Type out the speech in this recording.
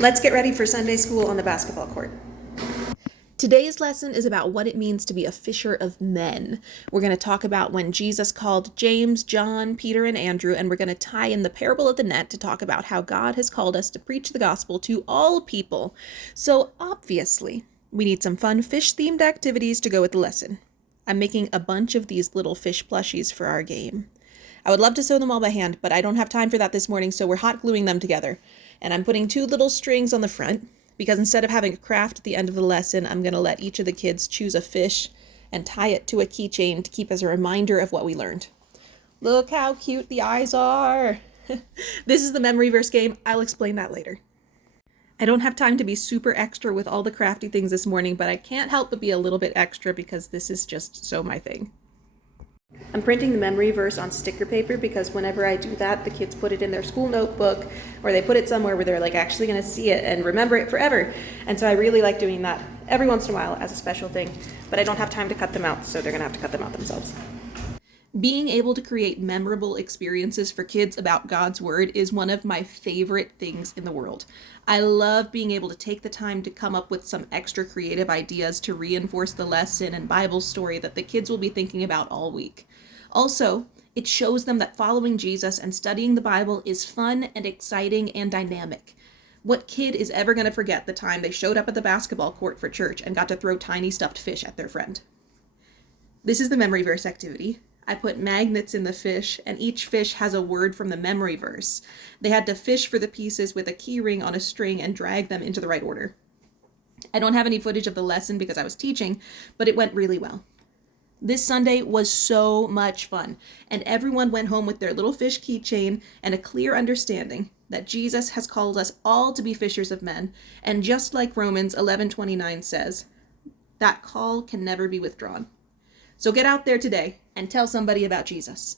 Let's get ready for Sunday school on the basketball court. Today's lesson is about what it means to be a fisher of men. We're going to talk about when Jesus called James, John, Peter, and Andrew, and we're going to tie in the parable of the net to talk about how God has called us to preach the gospel to all people. So obviously, we need some fun fish-themed activities to go with the lesson. I'm making a bunch of these little fish plushies for our game. I would love to sew them all by hand, but I don't have time for that this morning, so we're hot gluing them together. And I'm putting 2 little strings on the front, because instead of having a craft at the end of the lesson, I'm going to let each of the kids choose a fish and tie it to a keychain to keep as a reminder of what we learned. Look how cute the eyes are! This is the memory verse game. I'll explain that later. I don't have time to be super extra with all the crafty things this morning, but I can't help but be a little bit extra because this is just so my thing. I'm printing the memory verse on sticker paper because whenever I do that, the kids put it in their school notebook or they put it somewhere where they're like actually going to see it and remember it forever. And so I really like doing that every once in a while as a special thing, but I don't have time to cut them out, so they're going to have to cut them out themselves. Being able to create memorable experiences for kids about God's Word is one of my favorite things in the world. I love being able to take the time to come up with some extra creative ideas to reinforce the lesson and Bible story that the kids will be thinking about all week. Also, it shows them that following Jesus and studying the Bible is fun and exciting and dynamic. What kid is ever going to forget the time they showed up at the basketball court for church and got to throw tiny stuffed fish at their friend? This is the memory verse activity. I put magnets in the fish, and each fish has a word from the memory verse. They had to fish for the pieces with a key ring on a string and drag them into the right order. I don't have any footage of the lesson because I was teaching, but it went really well. This Sunday was so much fun, and everyone went home with their little fish keychain and a clear understanding that Jesus has called us all to be fishers of men, and just like Romans 11:29 says, that call can never be withdrawn. So get out there today and tell somebody about Jesus.